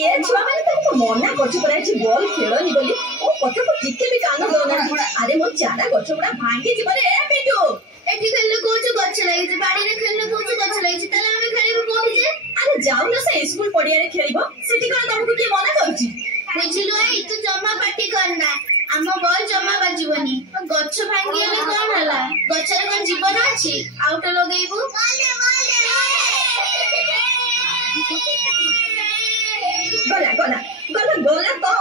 ये छुआ मैंने तुमको मना करछु परा छि बॉल खेलनी बोली ओ कथा को टिके भी कान दोना अरे मो चारा गछ बड़ा भांगी जी मारे ए पिटू एठी खेलले कोछु गछ लागि छि बाड़ी रे खेलले कोछु गछ लागि छि तले हम खेलिबो कोठी जे अरे जाऊ ना से स्कूल पड़िया रे खेलिबो सेठी कोन तुमको के मना करछि बुझिलो ए तू जम्मा पार्टी करना आम बॉल जम्मा बाजिबनी गछ भांगी ले कोन हला गछ रे कोन जीवन अछि आउट लगेबो गला गला गला गला तो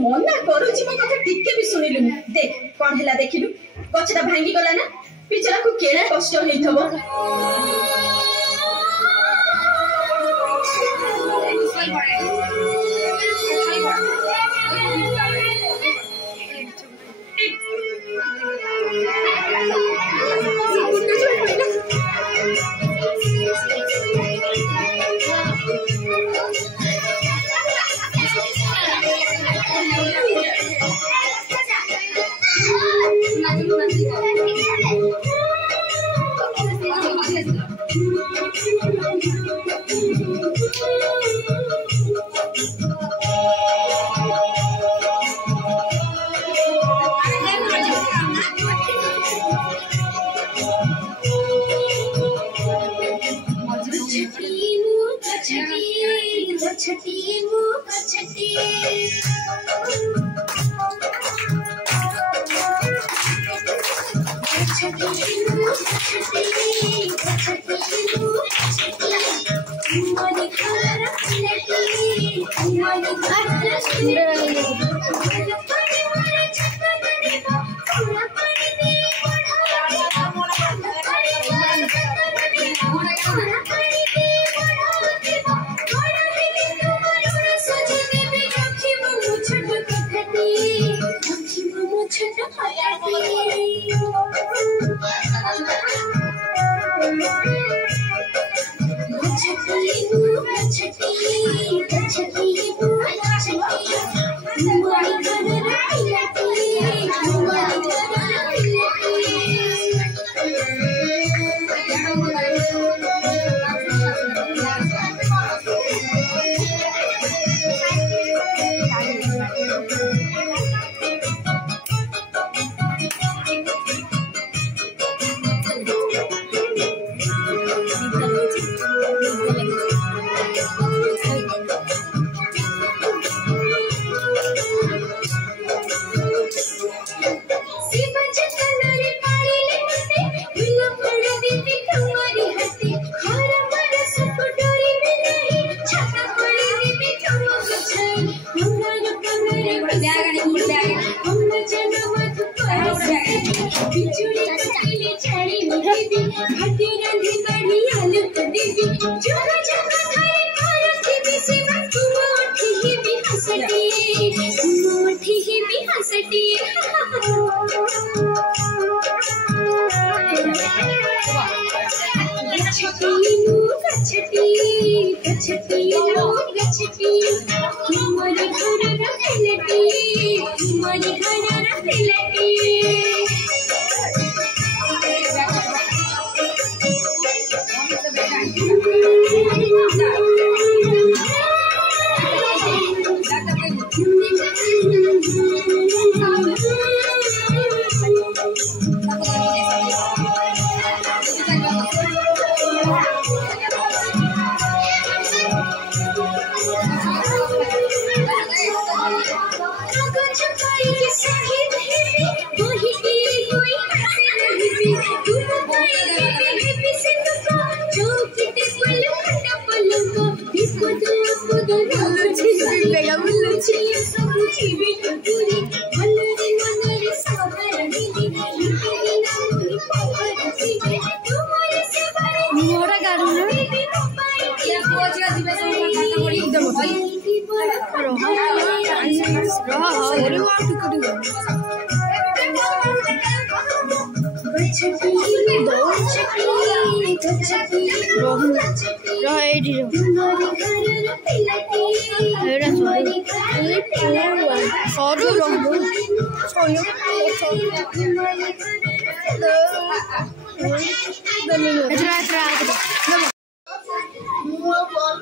मना करूछि मो कथा टिके भी सुनिलु देख कोन हला देखिलु गछटा भांगी गला ना पिछला को केना कष्ट हेइथबो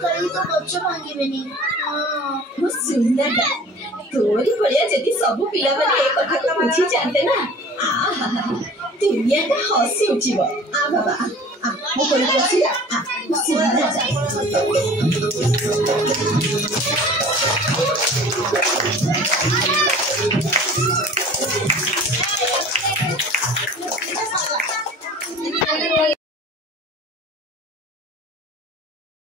कहीं तो गच्छ भांगिबेनी। मो सुंदर तोरी भलिया जदि सब पिला माने ए कथा को बुझी जानते ना आहा दुनिया ता हसी उठिबो आ बाबा आ मो कोले बसी आ सुंदर जा